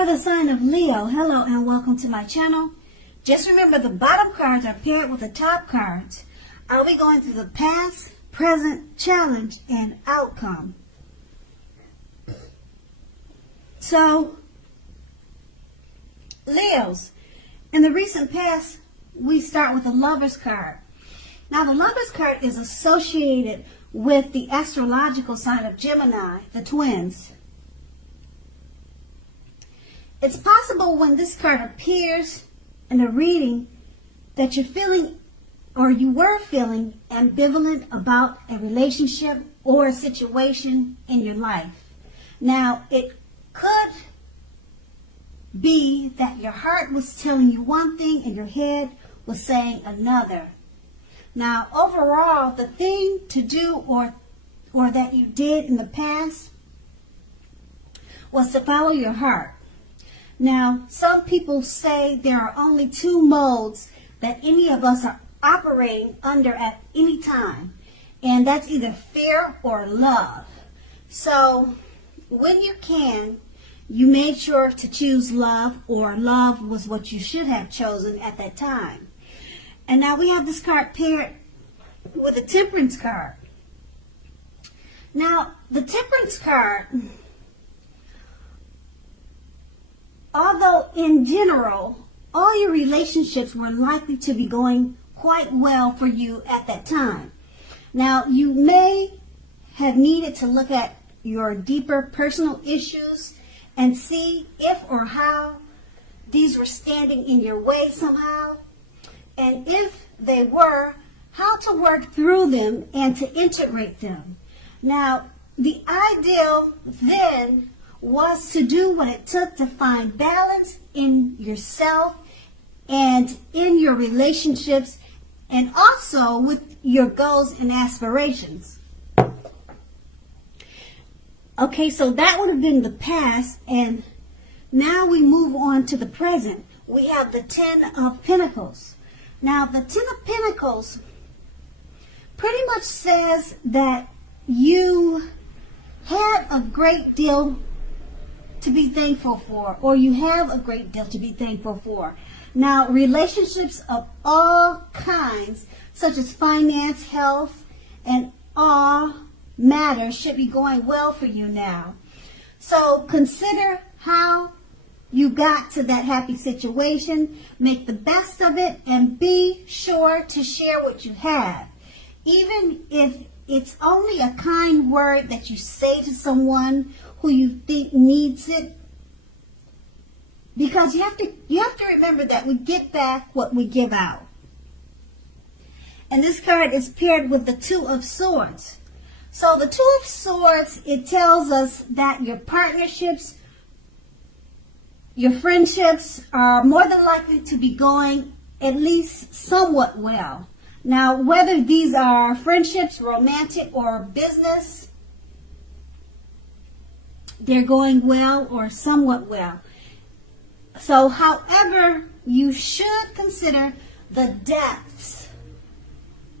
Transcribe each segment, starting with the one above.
For the sign of Leo, hello and welcome to my channel. Just remember the bottom cards are paired with the top cards. I'll be going through the past, present, challenge, and outcome. So, Leos, in the recent past, we start with the Lover's card. Now, the Lover's card is associated with the astrological sign of Gemini, the twins. It's possible when this card appears in a reading that you're feeling or you were feeling ambivalent about a relationship or a situation in your life. Now, it could be that your heart was telling you one thing and your head was saying another. Now, overall, the thing to do or that you did in the past was to follow your heart. Now, some people say there are only two modes that any of us are operating under at any time, and that's either fear or love. So, when you can, you made sure to choose love, or love was what you should have chosen at that time. And now we have this card paired with a Temperance card. Now, the Temperance card, although in general, all your relationships were likely to be going quite well for you at that time. Now, you may have needed to look at your deeper personal issues and see if or how these were standing in your way somehow. And if they were, how to work through them and to integrate them. Now, the ideal then was to do what it took to find balance in yourself and in your relationships and also with your goals and aspirations. Okay, so that would have been the past, and now we move on to the present. We have the Ten of Pentacles. Now, the Ten of Pentacles pretty much says that you had a great deal to be thankful for, or you have a great deal to be thankful for. Now, relationships of all kinds, such as finance, health, and all matters should be going well for you now. So consider how you got to that happy situation, make the best of it, and be sure to share what you have. Even if it's only a kind word that you say to someone who you think needs it, because you have to remember that we get back what we give out. And this card is paired with the Two of Swords. So the Two of Swords, it tells us that your partnerships, your friendships are more than likely to be going at least somewhat well. Now, whether these are friendships, romantic, or business, they're going well or somewhat well. So, however, you should consider the depths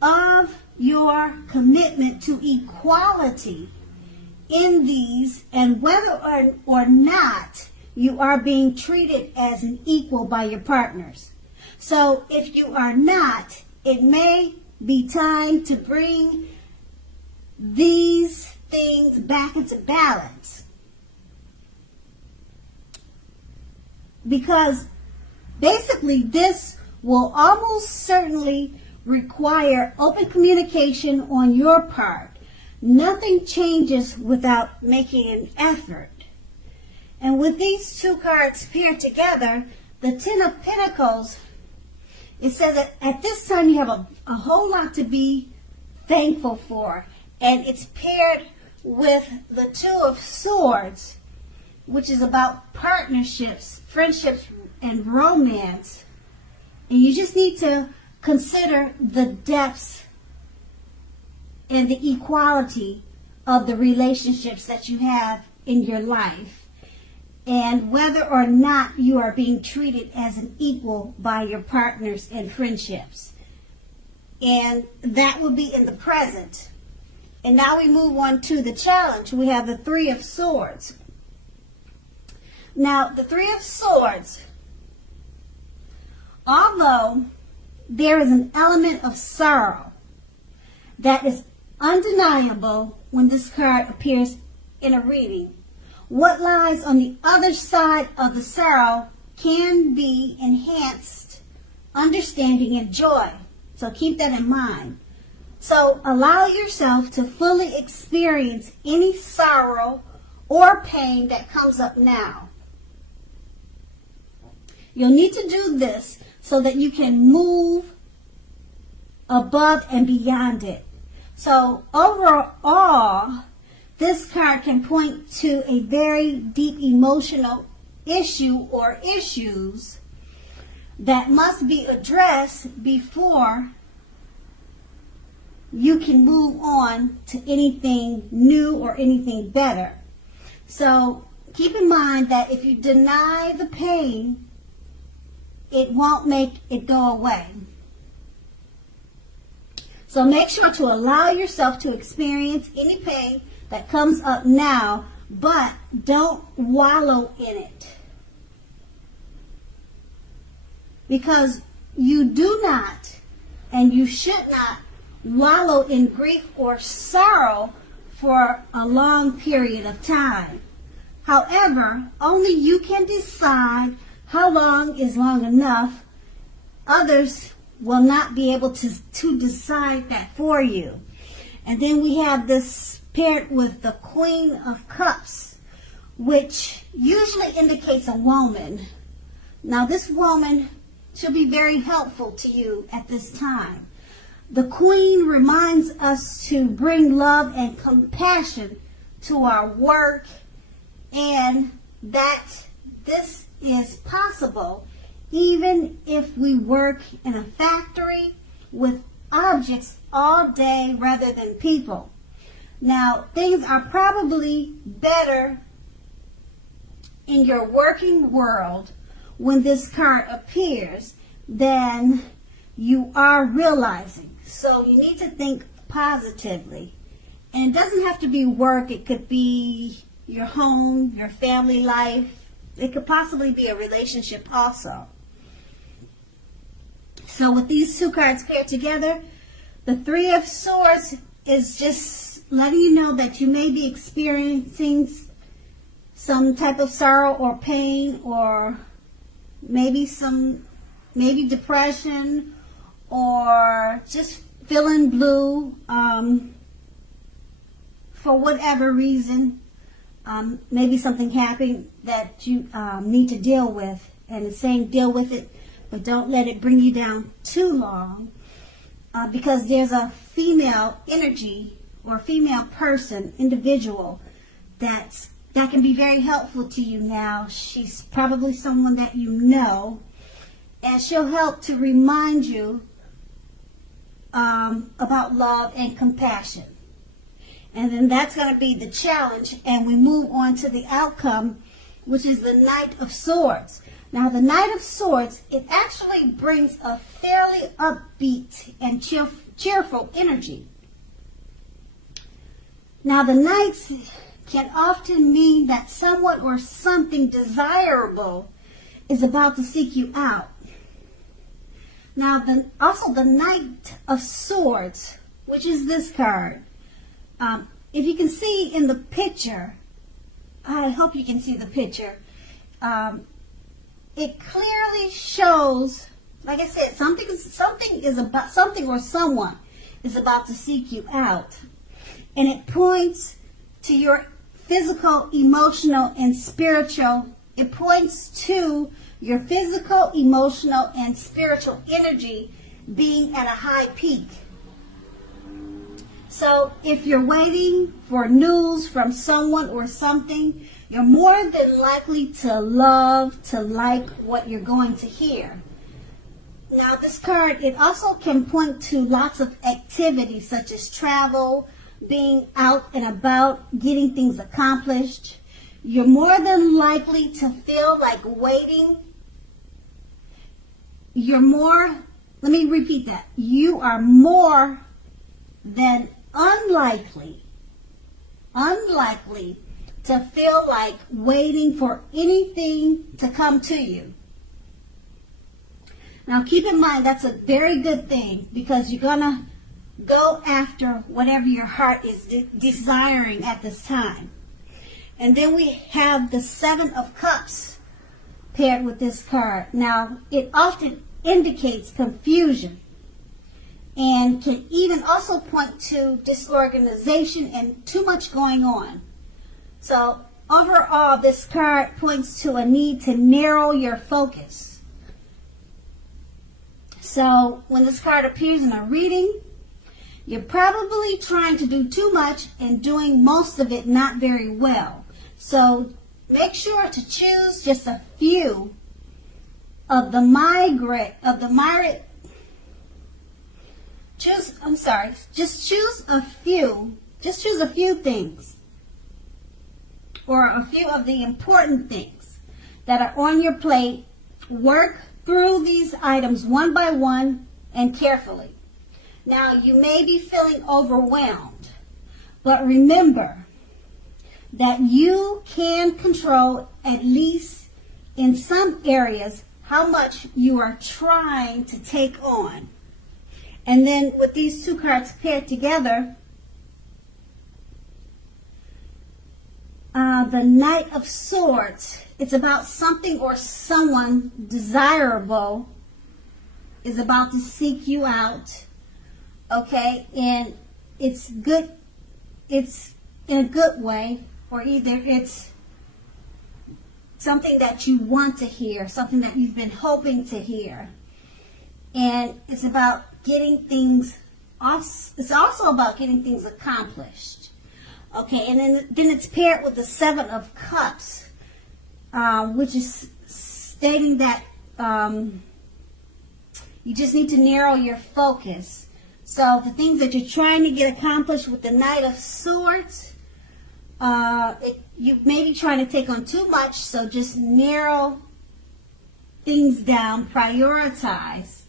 of your commitment to equality in these and whether or not you are being treated as an equal by your partners. So, if you are not, it may be time to bring these things back into balance. Because basically this will almost certainly require open communication on your part. Nothing changes without making an effort. And with these two cards paired together, the Ten of Pentacles, it says that at this time you have a whole lot to be thankful for. And it's paired with the Two of Swords, which is about partnerships, friendships, and romance. And you just need to consider the depths and the equality of the relationships that you have in your life, and whether or not you are being treated as an equal by your partners and friendships. And that will be in the present. And now we move on to the challenge. We have the Three of Swords. Now, the Three of Swords, although there is an element of sorrow that is undeniable when this card appears in a reading, what lies on the other side of the sorrow can be enhanced understanding and joy. So keep that in mind. So allow yourself to fully experience any sorrow or pain that comes up now. You'll need to do this so that you can move above and beyond it. So overall, this card can point to a very deep emotional issue or issues that must be addressed before you can move on to anything new or anything better. So keep in mind that if you deny the pain, it won't make it go away. So make sure to allow yourself to experience any pain that comes up now, but don't wallow in it. Because you do not and you should not wallow in grief or sorrow for a long period of time. However, only you can decide how long is long enough. Others will not be able to decide that for you. And then we have this paired with the Queen of Cups, which usually indicates a woman. Now this woman should be very helpful to you at this time. The Queen reminds us to bring love and compassion to our work, and that this is possible even if we work in a factory with objects all day rather than people. Now, things are probably better in your working world when this card appears than you are realizing. So you need to think positively. And it doesn't have to be work. It could be your home, your family life. It could possibly be a relationship also. So with these two cards paired together, the Three of Swords is just letting you know that you may be experiencing some type of sorrow or pain, or maybe depression, or just feeling blue for whatever reason. Maybe something happened that you need to deal with, and it's saying deal with it, but don't let it bring you down too long, because there's a female energy or female person, individual, that can be very helpful to you now. She's probably someone that you know, and she'll help to remind you about love and compassion. And then that's going to be the challenge, and we move on to the outcome, which is the Knight of Swords. Now, the Knight of Swords, it actually brings a fairly upbeat and cheerful energy. Now, the Knights can often mean that someone or something desirable is about to seek you out. Now, also the Knight of Swords, which is this card. If you can see in the picture, I hope you can see the picture. It clearly shows, like I said, something or someone is about to seek you out, and it points to your physical, emotional, and spiritual. It points to your physical, emotional, and spiritual energy being at a high peak. So if you're waiting for news from someone or something, you're more than likely to like what you're going to hear. Now this card, it also can point to lots of activities such as travel, being out and about, getting things accomplished. You're more than likely to feel like waiting. Let me repeat that. You are more than unlikely to feel like waiting for anything to come to you. Now keep in mind that's a very good thing, because you're going to go after whatever your heart is desiring at this time. And then we have the Seven of Cups paired with this card. Now, it often indicates confusion and can even also point to disorganization and too much going on. So, overall, this card points to a need to narrow your focus. So, when this card appears in a reading, you're probably trying to do too much and doing most of it not very well. So make sure to choose just a few of the just choose a few things, or a few of the important things that are on your plate. Work through these items one by one and carefully. Now, you may be feeling overwhelmed, but remember that you can control, at least in some areas, how much you are trying to take on. And then with these two cards paired together, the Knight of Swords, it's about something or someone desirable is about to seek you out. Okay, and it's good, it's in a good way, or either it's something that you want to hear, something that you've been hoping to hear. And it's about getting things off, it's also about getting things accomplished. Okay, and then it's paired with the Seven of Cups, which is stating that you just need to narrow your focus. So the things that you're trying to get accomplished with the Knight of Swords, you may be trying to take on too much, so just narrow things down, prioritize,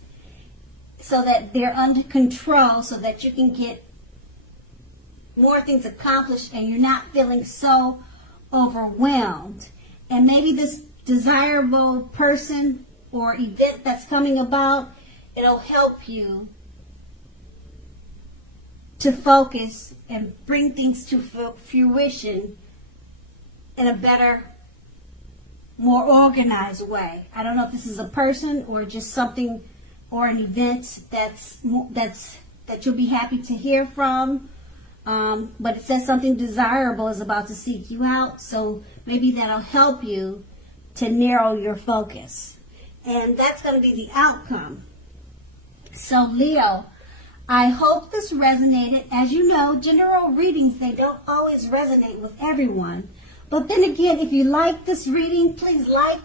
so that they're under control, so that you can get more things accomplished and you're not feeling so overwhelmed. And maybe this desirable person or event that's coming about, it'll help you to focus and bring things to fruition in a better, more organized way. I don't know if this is a person or just something or an event that you'll be happy to hear from. But it says something desirable is about to seek you out, so maybe that'll help you to narrow your focus. And that's going to be the outcome. So Leo, I hope this resonated. As you know, general readings, they don't always resonate with everyone. But then again, if you like this reading, please like,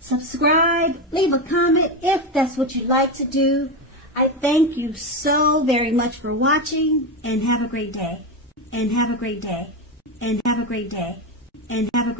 subscribe, leave a comment if that's what you'd like to do. I thank you so very much for watching, and have a great day. And have a great day. And have a great day. And have a great